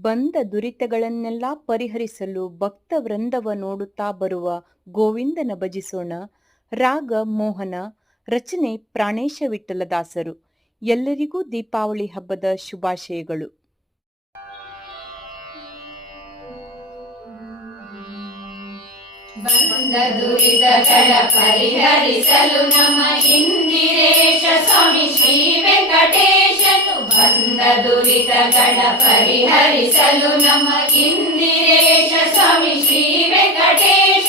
ಬಂದ ದುರಿತಗಳನ್ನೆಲ್ಲ ಪರಿಹರಿಸಲು ಭಕ್ತ ವೃಂದವ ನೋಡುತ್ತಾ ಬರುವ ಗೋವಿಂದನ ಭಜಿಸೋಣ. ರಾಗ ಮೋಹನ, ರಚನೆ ಪ್ರಾಣೇಶ ವಿಠಲದಾಸರು. ಎಲ್ಲರಿಗೂ ದೀಪಾವಳಿ ಹಬ್ಬದ ಶುಭಾಶಯಗಳು. ಪರಿಹರಿಸಲು ನಮ್ಮ ಇಂದಿರೇಶ ದುರಿತಗಳ ಪರಿಹರಿಸಲು ನಮ್ಮ ಇಂದಿರೇಶ ಸ್ವಾಮಿ ಶ್ರೀ ವೆಂಕಟೇಶ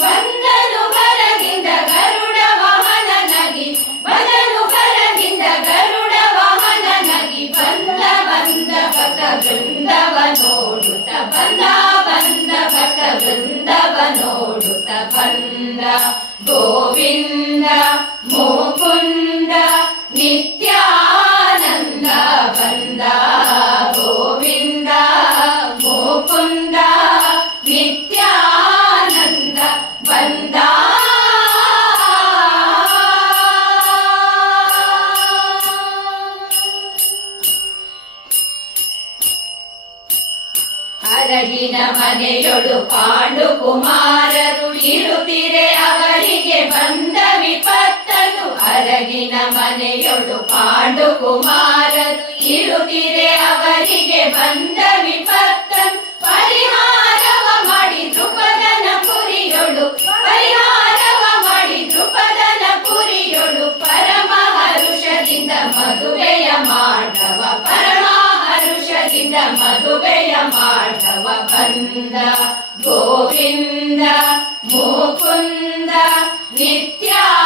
ಬಂದನು ಬರಗಿಂದ ಗರುಡ ವಾಹನ ನಗಿ ಬದಲು ಬರಗಿಂದ ಗರುಡ ವಾಹನ ನಗಿ ಬಂದ ಬಂದ ಭಕ್ತ ವೃಂದವ ನೋಡುತ್ತ, ಬಂದ ಬಂದ ಭಕ್ತ ವೃಂದವ ನೋಡುತ್ತ, ಬಂದ ಗೋವಿಂದ ಮುಕುಂದ ಅರಗಿನ ಮನೆಯೊಳು ಪಾಂಡು ಕುಮಾರರು ಇರುತ್ತಿರೆ ಅವರಿಗೆ ಬಂದ ವಿಪತ್ತನು ಅರಗಿನ ಮನೆಯೊಡು ಪಾಂಡು ಕುಮಾರ ಇರುಗಿರೆ ಅವರಿಗೆ ಬಂದ ವಿಪತ್ತ ಪರಿಹಾರವ ಮಾಡಿ ದೃಪದನ ಪುರಿಯೊಡು ಪರಿಹಾರವ ಮಾಡಿ ದೃಪದನ ಪುರಿಯೊಡು ಪರಮ ಹರುಷದಿಂದ ಮದುವೆಯ ಮಾಡವ ಪರಮ ಹರುಷದಿಂದ ಮದುವೆಯ ಮಾಡವ ಬಂದ ಗೋವಿಂದ, ಮುಕುಂದ ನಿತ್ಯಾನಂದ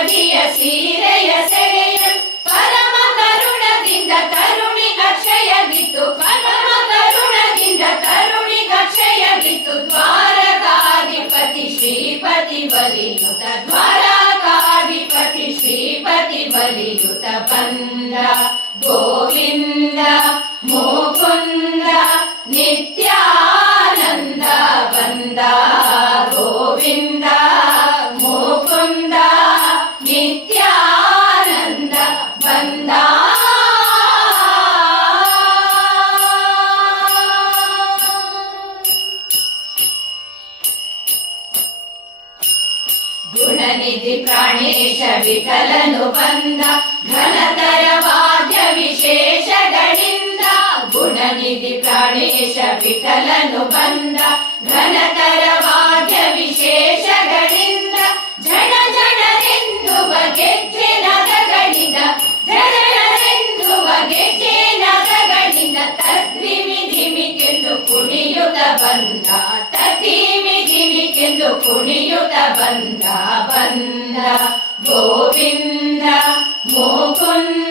ದ್ರೌಪದಿಯ ಸೀರೆಯ ಸೆಳೆಯಲು ಪರಮ ಕರುಣದಿಂದ ತರುಣಿ ಅಕ್ಷಯದಿತ್ತು ಪರಮ ಕರುಣದಿಂದ ತರುಣಿ ಅಕ್ಷಯದಿತ್ತು ದ್ವಾರಕಾಧಿಪತಿ ಶ್ರೀಪತಿ ಬಲಿಯುತ ದ್ವಾರಕಾಧಿಪತಿ ಶ್ರೀಪತಿ ಬಲಿಯುತ ಬಂದ ಗೋವಿಂದ ಮುಕುಂದ ನಿತ್ಯಾನಂದ ಬಂದ ಗೋವಿಂದ ಗುಣನಿಧಿ ಪ್ರಾಣೇಶ ವಿಕಲನು ಬಂದ ಘನತರ ವಾದ್ಯ ವಿಶೇಷಗಳಿಂದ. ಗುಣನಿಧಿ ಪ್ರಾಣೇಶ ವಿಕಲನು ಬಂದ ಘನತರ ವಾದ್ಯ ವಿಶೇಷಗಳಿಂದ. ಧಿಮಿಕೆಂದು ಕುಣಿಯುತ್ತ ಬಂದ ತದ್ವಿಮಿ ಧಿಮಿಕೆಂದು ಕುಣಿಯುತ್ತ ಬಂದ ಬಂದ ಗೋವಿಂದ ಮುಕುಂದ